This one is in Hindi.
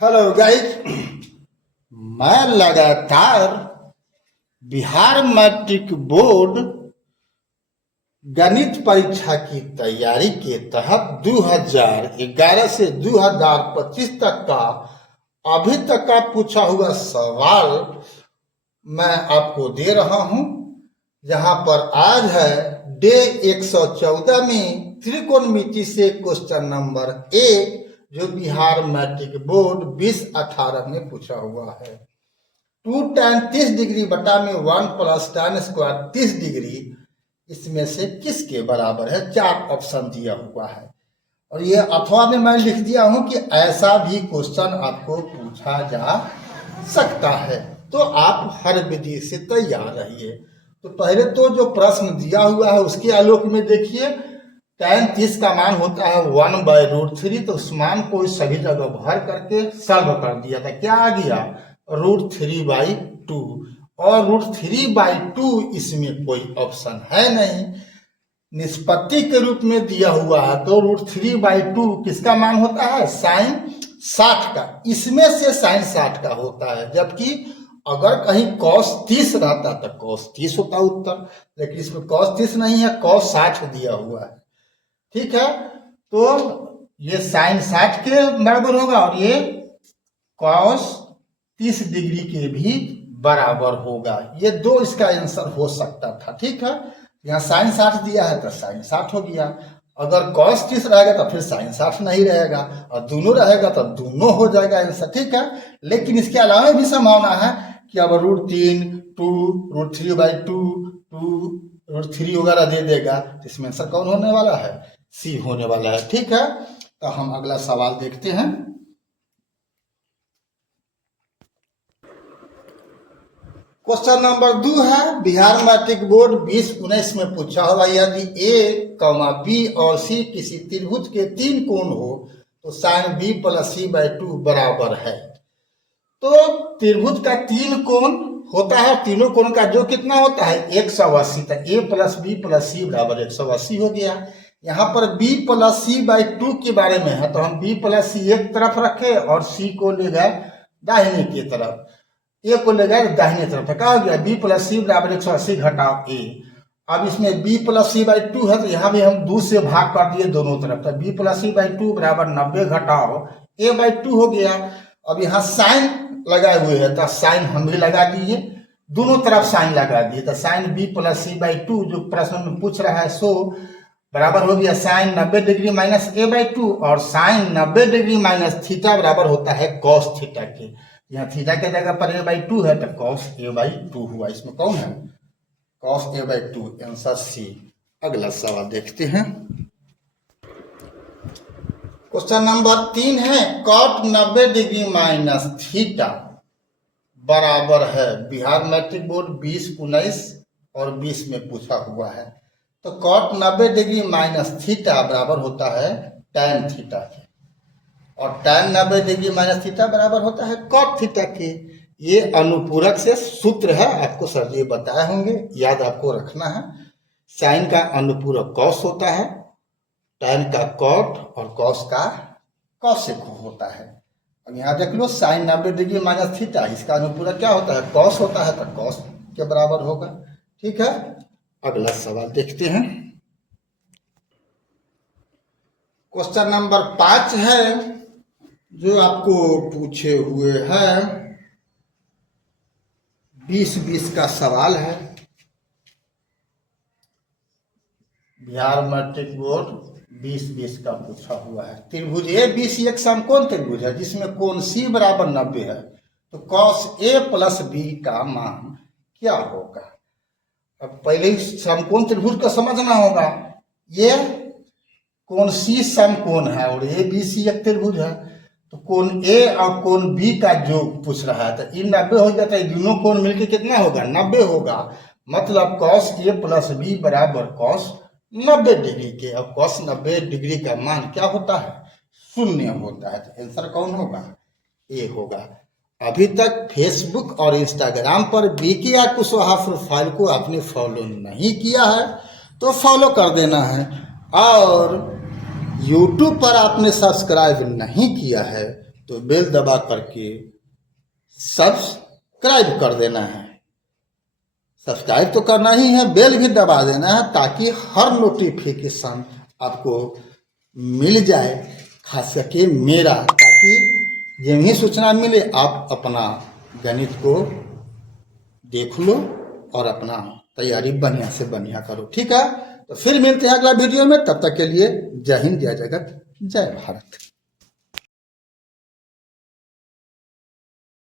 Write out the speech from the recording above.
Hello guys. मैं लगातार बिहार मैट्रिक बोर्ड गणित परीक्षा की तैयारी के तहत 2011 से 2025 तक का अभी तक का पूछा हुआ सवाल मैं आपको दे रहा हूं। जहां पर आज है डे 114 में त्रिकोणमिति से क्वेश्चन नंबर 1 जो बिहार मैट्रिक बोर्ड 2018 में पूछा हुआ है। 2 tan 30 डिग्री बटा में 1 प्लस tan स्क्वायर 30 डिग्री इसमें से किसके बराबर है। 4 ऑप्शन दिया हुआ है और ये अथवा में मैं लिख दिया हूं कि ऐसा भी क्वेश्चन आपको पूछा जा सकता है, तो आप हर विधि से तैयार रहिए। तो पहले तो जो प्रश्न दिया हुआ है उसके आलोक में देखिए। tan 30 का मान होता है 1/√3, तो उस मान को सभी जगह भर करके सॉल्व कर दिया था। क्या आ गया? √3/2 और √3/2 इसमें कोई ऑप्शन है नहीं, निष्पत्ति के रूप में दिया हुआ है। तो √3/2 किसका मान होता है? sin 60 का। इसमें से sin 60 का होता है, जबकि अगर कहीं cos 30 रहता तो cos 30 होता उत्तर, लेकिन इसमें cos 30 नहीं है, cos 60 दिया हुआ है। ठीक है, तो ये sin 60 के बराबर होगा और ये cos 30 डिग्री के भी बराबर होगा। ये दो इसका आंसर हो सकता था। ठीक है, यहाँ sin 60 दिया है तो sin 60 हो गया। अगर cos 30 रहेगा तो फिर sin 60 नहीं रहेगा, और दोनों रहेगा तो दोनों हो जाएगा आंसर। ठीक है, लेकिन इसके अलावा भी संभावना है कि अब √3, 2, √3/2, 2, √3 वगैरह दे देगा, तो इसमें आंसर कौन होने वाला है? सी होने वाला है। ठीक है, तो हम अगला सवाल देखते हैं। क्वेश्चन नंबर 2 है बिहार मैट्रिक बोर्ड 2019 में पूछा हुआ, यदि A, B और C किसी त्रिभुज के 3 कोण हो तो sin B + C/2 बराबर है। तो त्रिभुज का 3 कोण होता है, तीनों कोण का जो कितना होता है 180, तो A + B + C बराबर 180 हो गया। यहाँ पर B + C/2 के बारे में है, तो हम B + C एक तरफ रखे और C को ले गए दाहिने की तरफ, A को ले गए दाहिने तरफ। क्या हो गया? B + C बराबर 180 घटाव A। अब इसमें B + C/2 है, तो यहाँ भी हम 2 से भाग कर दिए दोनों तरफ, तो B + C/2 बराबर 90 घटाव A/2 हो गया। अब यहाँ साइन लगाए हुए हैं, तो साइन हम भी लगा दिए, दोनों तरफ साइन लगा दिए, तो साइन B + C/2 जो प्रश्न में पूछ रहा है सो बराबर हो गया sin 90 डिग्री माइनस A/2, और sin 90 डिग्री माइनस थीटा बराबर होता है cos थीटा के। यहाँ थीटा के जगह पर A/2 है, तो cos A/2 हुआ। इसमें कौन है? cos A/2, answer C. अगला सवाल देखते हैं। क्वेश्चन नंबर 3 है cot 90 डिग्री माइनस थीटा बराबर है, बिहार मैट्रिक बोर्ड 2019 और 20 में पूछा हुआ है। तो cot 90 डिग्री माइनस थीटा बराबर होता है tan थीटा के, और tan 90 डिग्री माइनस थीटा बराबर होता है cot थीटा के। ये अनुपूरक से सूत्र है, आपको सर जी बताए होंगे, याद आपको रखना है। साइन का अनुपूरक cos होता है, tan का cot और cos का cosec होता है। अब यहाँ देख लो sin 90 डिग्री माइनस थीटा, इसका अनुपूरक क्या होता है? cos होता है, तो cos के बराबर होगा। ठीक है, अगला सवाल देखते हैं। क्वेश्चन नंबर 5 है जो आपको पूछे हुए हैं, 2020 का सवाल है। बिहार मैट्रिक बोर्ड 2020 का पूछा हुआ है। त्रिभुज ABC एक समकोण त्रिभुज है जिसमें कोण C बराबर 90 है, तो cos A + B का मान क्या होगा? अब पहले ही समकोण त्रिभुज का समझना होगा। ये कोण C समकोण है और ABC एक त्रिभुज है, तो कोण A और कोण B का जो पूछ रहा है, तो इन 90 हो जाता है, दोनों कोण मिलके कितना होगा? 90 होगा। मतलब cos A + B बराबर cos 90 डिग्री के। अब cos 90 डिग्री का मान क्या होता है? 0 होता है, तो आंसर कौन होगा? A होगा। अभी तक फेसबुक और इंस्टाग्राम पर BKR कुशवाहा प्रोफाइल को आपने फॉलो नहीं किया है तो फॉलो कर देना है, और YouTube पर आपने सब्सक्राइब नहीं किया है तो बेल दबा करके सब्सक्राइब कर देना है। सब्सक्राइब तो करना ही है, बेल भी दबा देना है ताकि हर नोटिफिकेशन आपको मिल जाए, खास करके मेरा, ताकि जब ही सूचना मिले आप अपना गणित को देख लो और अपना तैयारी बढ़िया से बढ़िया करो। ठीक है, तो फिर मिलते हैं अगला वीडियो में। तब तक के लिए जय हिंद, जय जगत, जय भारत।